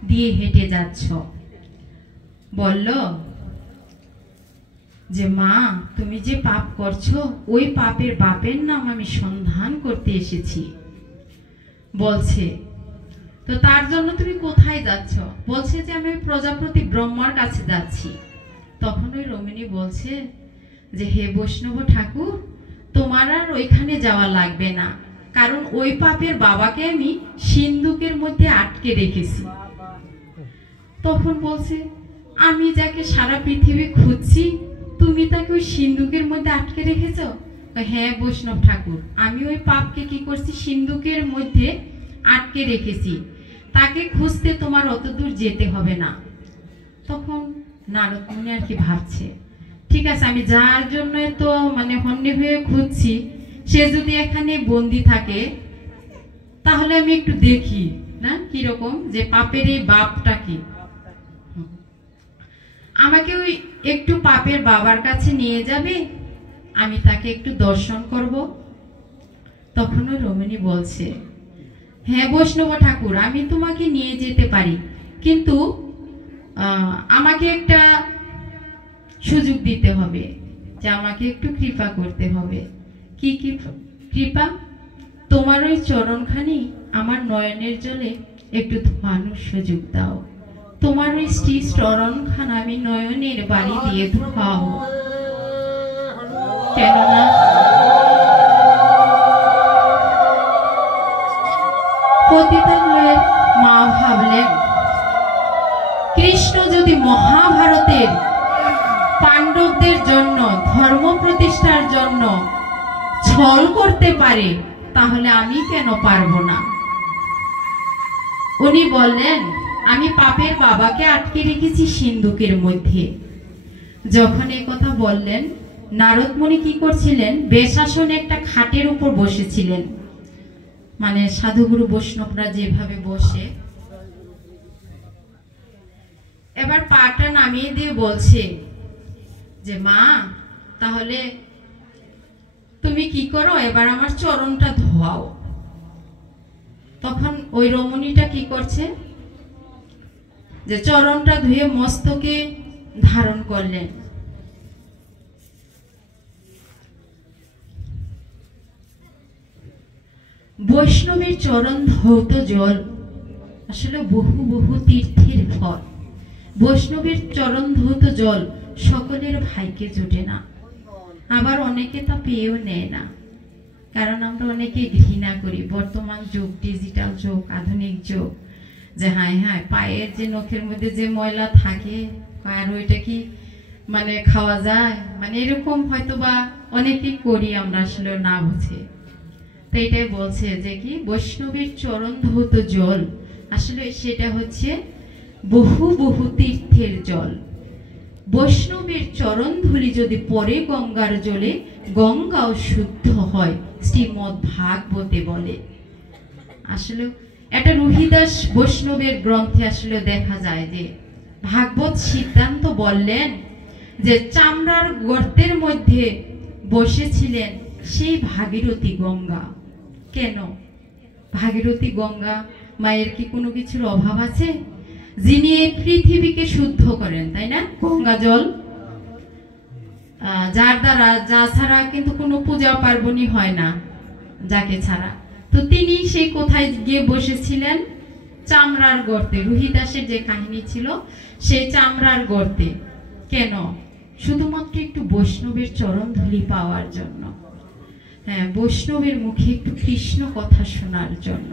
দিয়ে হেঁটে যাচ্ছ? বলল যে মা, তুমি যে পাপ করছো ওই পাপের বাপের নাম আমি সন্ধান করতে এসেছি। বলছে, তো তার জন্য তুমি কোথায় যাচ্ছ? বলছে যে আমি প্রজাপতি ব্রহ্মার কাছে যাচ্ছি। তখন ওই রমণী বলছে যে হে বৈষ্ণব ঠাকুর, তোমার আর ওইখানে যাওয়া লাগবে না, কারণ ওই পাপের বাবাকে আমি সিন্ধুকের মধ্যে আটকে রেখেছি। তখন বলছে, আমি যাকে সারা পৃথিবী খুঁজছি তুমি তাকে ওই সিন্ধুকের মধ্যে আটকে রেখেছ? হ্যাঁ বৈষ্ণব ঠাকুর, আমি ওই পাপকে কি করছি, সিন্ধুকের মধ্যে আটকে রেখেছি, তাকে খুঁজতে তোমার অত দূর যেতে হবে না। তখন নারদ মুনি আর কি ভাবছে, ঠিক আছে, আমি যার জন্য তো মানে হন্যে হয়ে খুঁজছি, সে যদি এখানে বন্দি থাকে তাহলে আমি একটু দেখি না কিরকম, যে পাপের এই বাপটা কি, আমাকে ওই একটু পাপের বাবার কাছে নিয়ে যাবে, আমি তাকে একটু দর্শন করব। তখন ওই রমণী বলছে, হ্যাঁ বৈষ্ণব ঠাকুর, আমি তোমাকে নিয়ে যেতে পারি, কিন্তু আমাকে একটা সুযোগ দিতে হবে, যে আমাকে একটু কৃপা করতে হবে। কি কি কৃপা? তোমার ওই চরণখানি আমার নয়নের জলে একটু ধোয়ানোর সুযোগ দাও, তোমার ওই শ্রী চরণখানা আমি নয়নের বাড়ি দিয়ে ধোয়াও। কেননা পতিতালয়ের মা ভাবলেন, কৃষ্ণ যদি মহাভারতের পাণ্ডবদের জন্য ধর্ম প্রতিষ্ঠার জন্য ছল করতে পারে, তাহলে আমি কেন পারবো না? উনি বললেন, আমি পাপের বাবাকে আটকে রেখেছি সিন্ধুকের মধ্যে। যখন এই কথা বললেন, নারদ মুনি কি করছিলেন, বেশাসনে একটা খাটের উপর বসেছিলেন, মানে সাধুগুরু বৈষ্ণবরা যেভাবে বসে। এবার পাটা নামিয়ে দিয়ে বলছে যে মা, তাহলে তুমি কি করো, এবার আমার চরণটা ধোয়াও। তখন ওই রমণীটা কি করছে, যে চরণটা ধুয়ে মস্তকে ধারণ করলেন। বৈষ্ণবের চরণ ধৌত জল আসলে বহু বহু তীর্থের ফল। বৈষ্ণবের চরণ ধৌত জল সকলের ভাগ্যে জোটে না, আবার অনেকে তা পেয়েও নেয় না, কারণ আমরা অনেকে ঘৃণা করি। বর্তমান যুগ, ডিজিটাল যুগ, আধুনিক যুগ, যে হায় হায় পায়ের যে নখের মধ্যে যে ময়লা থাকে, আর ওইটা কি মানে খাওয়া যায়, মানে এরকম হয়তো বা অনেকেই করি আমরা আসলে না বুঝে। তো এটাই বলছে যে কি বৈষ্ণবের চরণ ধৌত জল আসলে সেটা হচ্ছে বহু বহু তীর্থের জল। বৈষ্ণবের চরণ ধুলি যদি পরে গঙ্গার জলে, গঙ্গাও শুদ্ধ হয়, শ্রীমদ ভাগবতে বলে। আসলে এটা রুহিদাস বৈষ্ণবের গ্রন্থে আসলে দেখা যায় যে ভাগবত সিদ্ধান্ত বললেন যে চামড়ার গর্তের মধ্যে বসেছিলেন সেই ভাগীরথী গঙ্গা, কেন? ভাগীরথী গঙ্গা মায়ের কি কোনো কিছুর অভাব আছে? যিনি এই পৃথিবীকে শুদ্ধ করেন, তাই না? গঙ্গা জল, যার দ্বারা, যা ছাড়া কিন্তু কোনো পূজা পার্বণই হয় না, যাকে ছাড়া। তো তিনি সেই কোথায় গিয়ে বসেছিলেন? চামড়ার গর্তে। রুহিদাসের যে কাহিনী ছিল, সেই চামড়ার গর্তে। কেন? শুধুমাত্র একটু বৈষ্ণবের চরণ ধুলি পাওয়ার জন্য, হ্যাঁ, বৈষ্ণবের মুখে একটু কৃষ্ণ কথা শোনার জন্য।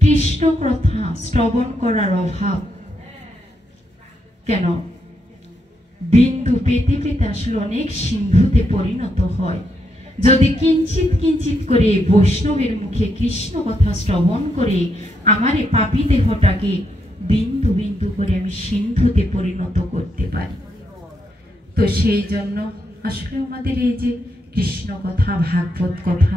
কৃষ্ণ কথা শ্রবণ করার অভাব কেন? বিন্দু পেতে পেতে আসলে অনেক সিন্ধুতে পরিণত হয়। যদি কিঞ্চিত কিঞ্চিত করে বৈষ্ণবের মুখে কৃষ্ণ কথা শ্রবণ করে আমার এই পাপী দেহটাকে বিন্দু বিন্দু করে আমি সিন্ধুতে পরিণত করতে পারি, তো সেই জন্য আসলে আমাদের এই যে কৃষ্ণ কথা, ভাগবত কথা,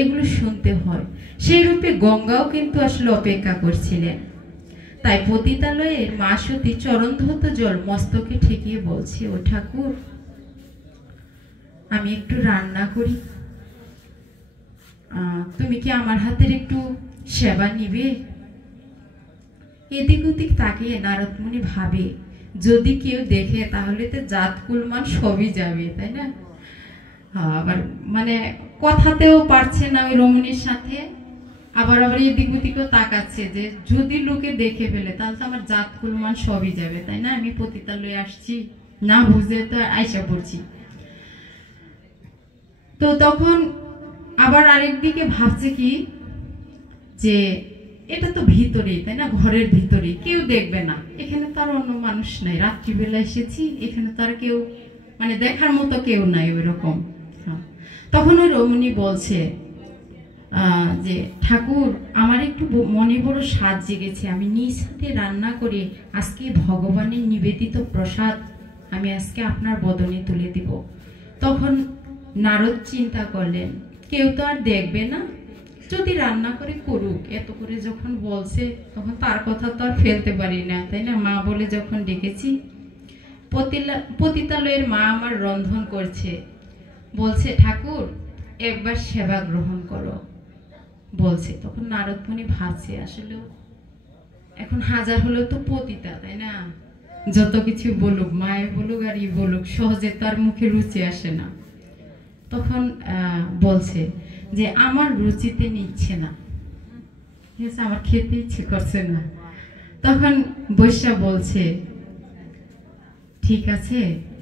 এগুলো শুনতে হয়। সেই রূপে গঙ্গাও কিন্তু আসলে অপেক্ষা করছিলেন। তাই পতিতালয়ের মা সতী চরণধৌত জল মস্তকে ঠেকিয়ে বলছে, ও ঠাকুর, আমি একটু রান্না করি, তুমি কি আমার হাতের একটু সেবা নিবে? এদিক ওদিক তাকিয়ে নারদ মুনি ভাবে, যদি কেউ দেখে তাহলে তো জাত কুলমান সবই যাবে, তাই না? আবার মানে কথাতেও পারছে না ওই রমণীর সাথে, আবার আবার এদিক ওদিকেও তাকাচ্ছে যে যদি লোকে দেখে ফেলে তাহলে তো আমার জাত কুলমান সবই যাবে, তাই না? আমি পতিতালয়ে আসছি, না বুঝে তো আইসা পড়ছি। তো তখন আবার আরেকদিকে ভাবছে কি, যে এটা তো ভিতরেই, তাই না? ঘরের ভিতরে কেউ দেখবে না, এখানে তো আর অন্য মানুষ নাই, রাত্রিবেলা এসেছি, এখানে তো আর কেউ মানে দেখার মতো কেউ নাই ওই রকম। তখন ওই রমণী বলছে যে ঠাকুর, আমার একটু মনে বড় স্বাদ জেগেছে, আমি নিজ হাতে রান্না করে আজকে ভগবানের নিবেদিত প্রসাদ আমি আজকে আপনার বদনে তুলে দিব। তখন নারদ চিন্তা করলেন, কেউ তো আর দেখবে না, যদি রান্না করে করুক, এত করে যখন বলছে তখন তার কথা তো আর ফেলতে পারি না, তাই না? মা বলে যখন ডেকেছি। পতিতালয়ের মা আমার রন্ধন করছে, বলছে ঠাকুর একবার সেবা গ্রহণ করো বলছে। তখন নারদ মুনি ভাবছে, আসলে এখন হাজার হলেও তো পতিতা, তাই না? যত কিছু বলুক, মায়ে বলুক আর ই বলুক, সহজে তার মুখে রুচি আসে না। তখন বলছে যে আমার রুচিতে নিচ্ছে না, ঠিক আছে, আমার খেতে ইচ্ছে করছে না। তখন বৈশ্যা বলছে, ঠিক আছে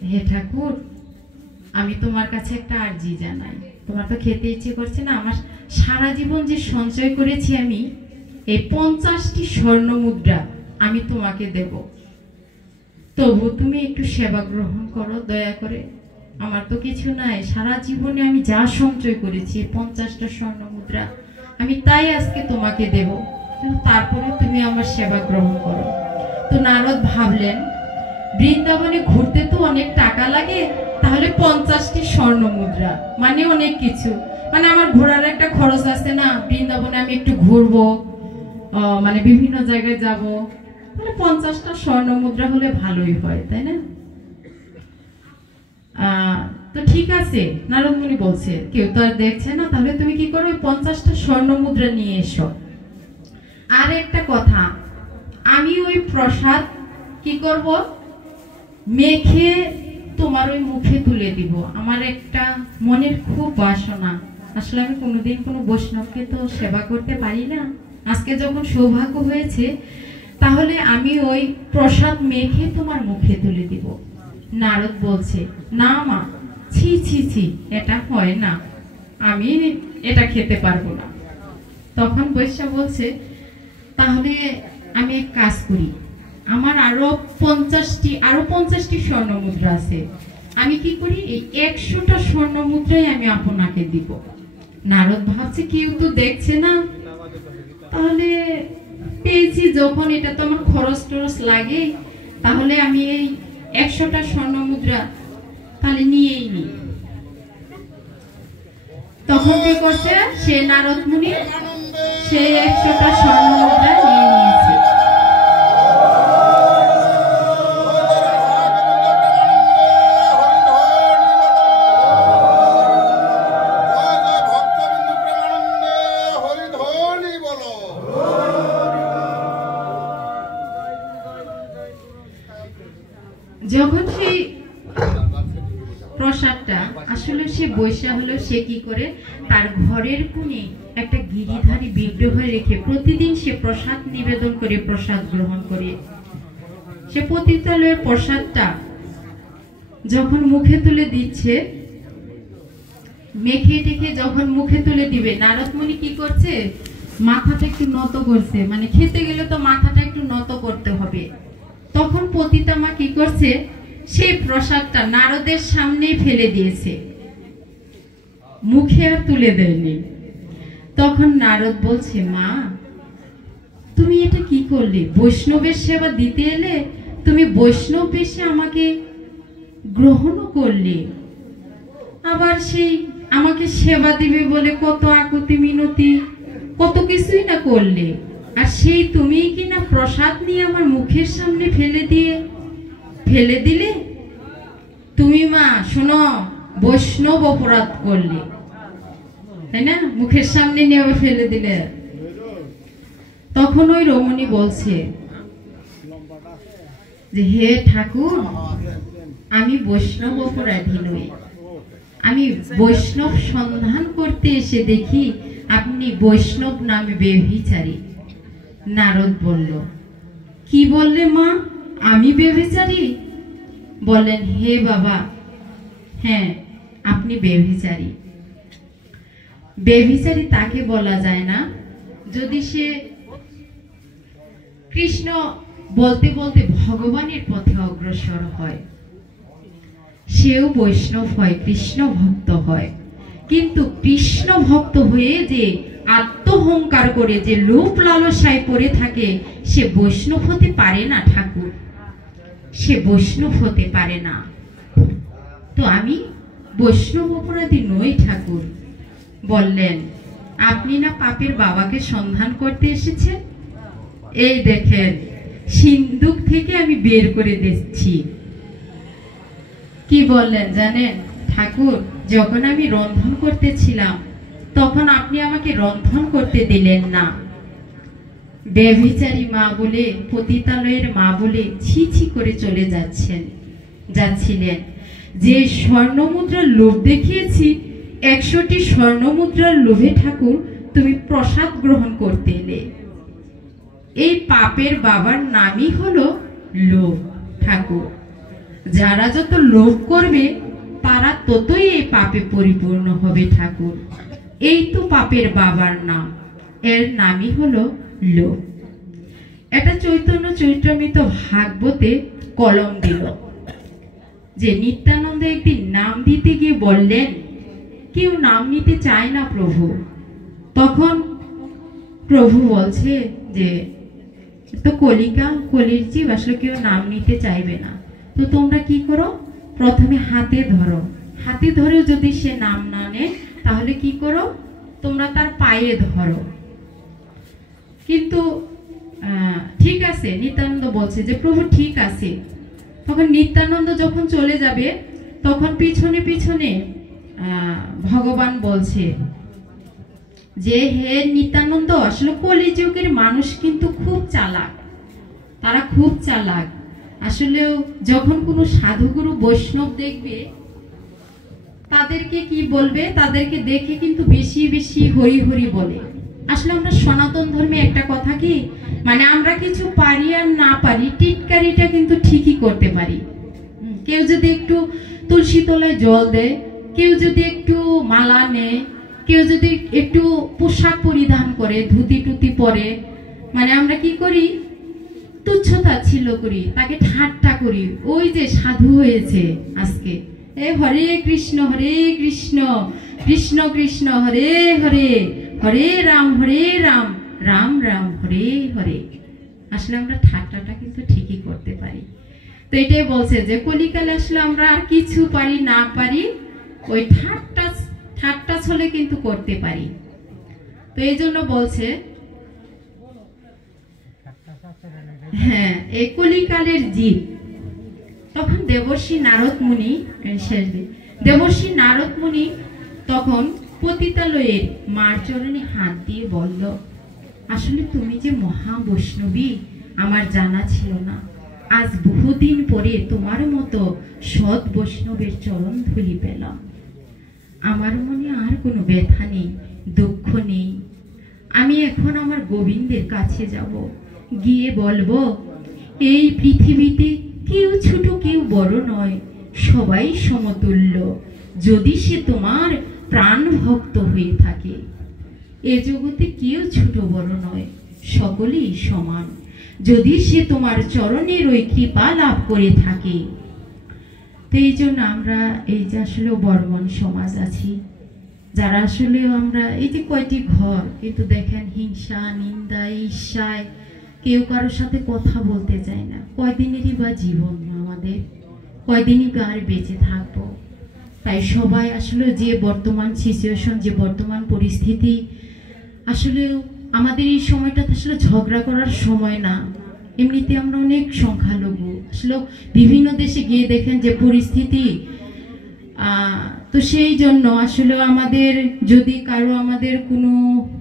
হে ঠাকুর, আমি তোমার কাছে একটা আর্জি জানাই, তোমার তো খেতে ইচ্ছে করছে না, আমার সারা জীবন যে সঞ্চয় করেছি আমি, এই 50টি স্বর্ণ মুদ্রা আমি তোমাকে দেব, তবু তুমি একটু সেবা গ্রহণ করো দয়া করে। আমার তো কিছু নাই, সারা জীবনে আমি যা সঞ্চয় করেছি 50টা স্বর্ণ মুদ্রা আমি তাই আজকে তোমাকে দেব, কিন্তু তারপরে তুমি আমার সেবা গ্রহণ করো। তো নারদ ভাবলেন, বৃন্দাবনে ঘুরতে তো অনেক টাকা লাগে, তাহলে 50টি স্বর্ণ মুদ্রা মানে অনেক কিছু, মানে আমার ঘোরার একটা খরচ আছে না, বৃন্দাবনে আমি একটু ঘুরবো, মানে বিভিন্ন জায়গায় যাব, তাহলে 50টা স্বর্ণ মুদ্রা হলে ভালোই হয়, তাই না? তো ঠিক আছে, নারদ মুনি বলছে, কেউ তো আর দেখছে না, তাহলে তুমি কি করো, 50টা স্বর্ণ মুদ্রা নিয়ে এসো। আর একটা কথা, আমি ওই প্রসাদ কি করব, মেখে তোমার ওই মুখে তুলে দিব। আমার একটা মনের খুব বাসনা, আসলে আমি কোনোদিন কোনো বৈষ্ণবকে তো সেবা করতে পারি না, আজকে যখন সৌভাগ্য হয়েছে, তাহলে আমি ওই প্রসাদ মেখে তোমার মুখে তুলে দিব। নারদ বলছে, না মা, ছি ছি ছি, এটা হয় না, আমি এটা খেতে পারবো না। তখন বৈশ্যা বলছে, তাহলে আমি এক কাজ করি, আমার আরো 50টি স্বর্ণ মুদ্রা আছে, আমি কি করি, এই 100টা স্বর্ণ মুদ্রাই আমি আপনাকে দিব। নারদ ভাবছে, কেউ তো দেখছে না, তাহলে পেয়েছি যখন, এটা তো আমার খরচ টরচ লাগে, তাহলে আমি এই 100টা স্বর্ণ মুদ্রা তাহলে নিয়েই নি। তখন কি করছে সে নারদ মুনি, সে 100টা স্বর্ণ মুদ্রা নিয়ে নিয়েছে। যখন সেই প্রসাদটা আসলে সে বৈশা হলো, সে কি করে তার ঘরের কোণে একটা গিরিধারী বিগ্রহ রেখে প্রতিদিন সে প্রসাদ নিবেদন করে, প্রসাদ গ্রহণ করে। সে পতিতালয়ের প্রসাদটা যখন মুখে তুলে দিচ্ছে, মেখে টেখে যখন মুখে তুলে দিবে, নারদ মুনি কি করছে, মাথাটা একটু নত করছে, মানে খেতে গেলে তো মাথাটা একটু নত করতে হবে। তখন পতিতা মা কি করছে, সেই প্রসাদটা নারদের সামনেই ফেলে দিয়েছে, মুখে আর তুলে দেয়নি। তখন নারদ বলছে, মা তুমি এটা কি করলে? বৈষ্ণবের সেবা দিতে এলে, তুমি বৈষ্ণব বেশে আমাকে গ্রহণও করলে, আবার সেই আমাকে সেবা দিবে বলে কত আকুতি মিনতি, কত কিছুই না করলে, আর সেই তুমি কিনা প্রসাদ নিয়ে আমার মুখের সামনে ফেলে দিলে। তুমি মা শোনো, বৈষ্ণব অপরাধ করলে, তাই না? মুখের সামনে নিয়ে আবার ফেলে দিলে। তখন ওই রমণী বলছে যে, হে ঠাকুর, আমি বৈষ্ণব অপরাধী নই, আমি বৈষ্ণব সন্ধান করতে এসে দেখি আপনি বৈষ্ণব নামে ব্যভিচারী। নারদ বলল, কি বললে মা, আমি ব্যভিচারী? বললেন, হে বাবা, হ্যাঁ আপনি ব্যভিচারী। ব্যভিচারী তাকে বলা যায় না যদি সে কৃষ্ণ বলতে বলতে ভগবানের পথে অগ্রসর হয়, সেও বৈষ্ণব হয়, কৃষ্ণ ভক্ত হয়। কিন্তু কৃষ্ণ ভক্ত হয়ে যে আত্মহংকার করে, যে লোভ লালসায় পড়ে থাকে, সে বৈষ্ণব হতে পারে না ঠাকুর, সে বৈষ্ণব হতে পারে না। তো আমি বৈষ্ণব অপরাধী নই ঠাকুর। বললেন, আপনি না পাপের বাবাকে সন্ধান করতে এসেছেন? এই দেখেন, সিন্ধুক থেকে আমি বের করে দিচ্ছি। কি বললেন জানেন ঠাকুর? যখন আমি রন্ধন করতেছিলাম, তখন আপনি আমাকে রন্ধন করতে দিলেন না। ব্যভিচারী মা বলে, পতিতালয়ের মা বলে ছি ছি করে চলে যাচ্ছিলেন। যে স্বর্ণ মুদ্রার লোভ দেখিয়েছি, 100টি স্বর্ণ মুদ্রার লোভে ঠাকুর তুমি প্রসাদ গ্রহণ করতে এলে। এই পাপের বাবার নামই হলো লোভ ঠাকুর। যারা যত লোভ করবে, তারা ততই এই পাপে পরিপূর্ণ হবে ঠাকুর। এই তো পাপের বাবার নাম, এর নামই হলো লোভ। এটা চৈতন্য চরিতামৃত ভাগবতে কলম দিল যে নিত্যানন্দ একদিন নাম দিতে গিয়ে বললেন, কেউ নাম নিতে চায় না প্রভু। তখন প্রভু বলছে যে তো কলির জীব, আসলে কেউ নাম নিতে চাইবে না, তো তোমরা কি করো, প্রথমে হাতে ধরো, হাতে ধরেও যদি সে নাম না নেয়, তাহলে কি করো, তোমরা তার পায়ে ধরো। কিন্তু ঠিক আছে, নিত্যানন্দ বলছে যে প্রভু ঠিক আছে। তখন নিত্যানন্দ যখন চলে যাবে, তখন পিছনে পিছনে ভগবান বলছে যে, হে নিত্যানন্দ, আসলে কলিযুগের মানুষ কিন্তু খুব চালাক, তারা খুব চালাক। আসলেও যখন কোনো সাধুগুরু বৈষ্ণব দেখবে, তাদেরকে কি বলবে, তাদেরকে দেখে কিন্তু বেশি বেশি হরি হরি বলে। আসলে আমরা সনাতন ধর্মে একটা কথা কি, মানে আমরা কিছু পারি আর না পারি, টিটকারিটা কিন্তু ঠিকই করতে পারি। কেউ যদি একটু তুলসী তলায় জল দেয়, কেউ যদি একটু মালা নেয়, কেউ যদি একটু পোশাক পরিধান করে, ধুতি টুতি পরে, মানে আমরা কি করি, তুচ্ছতাচ্ছিল্য করি, তাকে ঠাট্টা করি। ওই যে সাধু হয়েছে আজকে, হরে কৃষ্ণ কৃষ্ণ কৃষ্ণ হরে হরে, হরে রাম রাম রাম হরে হরে। আসলে আমরা ঠাট্টাটা কিন্তু ঠিকই করতে পারি। তো এটাই বলছে যে কলিকালে আসলে আমরা আর কিছু পারি না পারি, ওই ঠাট্টা ছলে কিন্তু করতে পারি। তো এই জন্য বলছে, হ্যাঁ, এই কলিকালের জীব। তখন দেবর্ষি নারদ মুনি তখন পতিতালয়ের মার চরণে হাত দিয়ে বলল, আসলে তুমি যে মহা বৈষ্ণবী আমার জানা ছিল না। আজ বহুদিন পরে তোমার মতো সৎ বৈষ্ণবের চরণ ধুলি পেলাম। আমার মনে আর কোনো ব্যথা নেই, দুঃখ নেই। আমি এখন আমার গোবিন্দের কাছে যাব, গিয়ে বলবো, এই পৃথিবীতে কেউ ছোট কেউ বড় নয়, সবাই সমতুল্য, যদি সে তোমার প্রাণ ভক্ত হয়ে থাকে। এ জগতে কেউ ছোট বড় নয়, সকলেই সমান, যদি সে তোমার চরণের ওই কৃপা লাভ করে থাকে। তো এই জন্য আমরা এই যে আসলে বর্মন সমাজ আছি, যারা আসলে আমরা এই যে কয়টি ঘর, কিন্তু দেখেন হিংসা, নিন্দা, ঈর্ষায় কেউ কারোর সাথে কথা বলতে চায় না। কয়দিনেরই বা জীবন আমাদের, কয়দিনই বা আর বেঁচে থাকবো। তাই সবাই আসলে যে বর্তমান সিচুয়েশন, যে বর্তমান পরিস্থিতি, আসলে আমাদের এই সময়টা আসলে ঝগড়া করার সময় না। এমনিতে আমরা অনেক সংখ্যালঘু, আসলে বিভিন্ন দেশে গিয়ে দেখেন যে পরিস্থিতি, তো সেই জন্য আসলে আমাদের যদি কারো আমাদের কোনো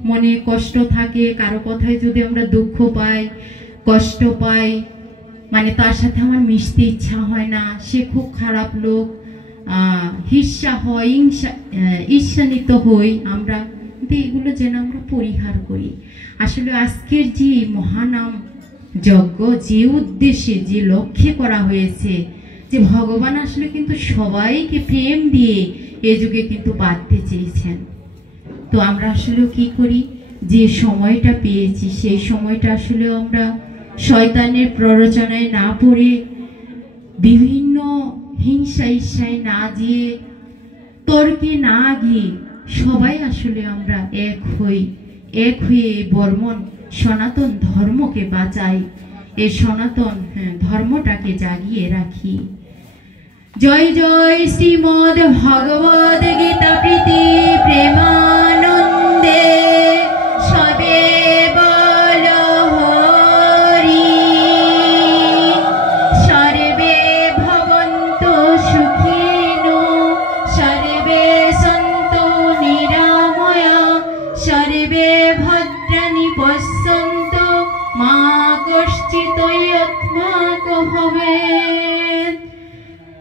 মনে কষ্ট থাকে, কারো কথায় যদি আমরা দুঃখ পাই, কষ্ট পাই, মানে তার সাথে আমার মিশতে ইচ্ছা হয় না, সে খুব খারাপ লোক, হিংসা হয়, ঈর্ষান্বিত হই আমরা, কিন্তু এগুলো যেন আমরা পরিহার করি। আসলে আজকের যে মহানাম যজ্ঞ, যে উদ্দেশ্যে, যে লক্ষ্যে করা হয়েছে, যে ভগবান আসলে কিন্তু সবাইকে প্রেম দিয়ে এ যুগে কিন্তু বাঁধতে চেয়েছেন। তো আমরা আসলে কি করি, যে সময়টা পেয়েছি সেই সময়টা আসলে আমরা শয়তানের প্ররোচনায় না পড়ে, বিভিন্ন হিংসা ঈর্ষায় না গিয়ে, তর্কে না গিয়ে সবাই আসলে আমরা এক হই, এক হয়ে বর্মন সনাতন ধর্মকে বাঁচাই, এই সনাতন ধর্মটাকে জাগিয়ে রাখি। জয় জয় শ্রীমদ ভগবদ গীতা প্রীতি প্রেমানন্দে সবে বল হরি। সর্বে ভবন্তু সুখিনো সর্বে সন্তু নিরাময়া সর্বে ভদ্রাণি পশ্যন্তু মা কশ্চিৎ দুঃখমাক ভবেৎ।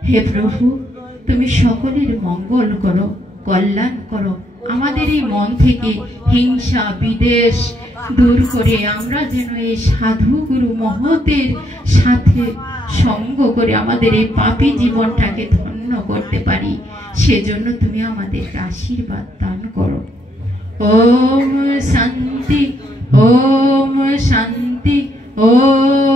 হে প্রভু, তুমি সকলের মঙ্গল করো, কল্যাণ করো। আমাদের এই মন থেকে হিংসা বিদ্বেষ দূর করে আমরা যেন এই সাধু গুরু মহতের সাথে সঙ্গ করে আমাদের এই পাপী জীবনটাকে ধন্য করতে পারি, সেজন্য তুমি আমাদেরকে আশীর্বাদ দান করো। ওম শান্তি, ওম শান্তি, ওম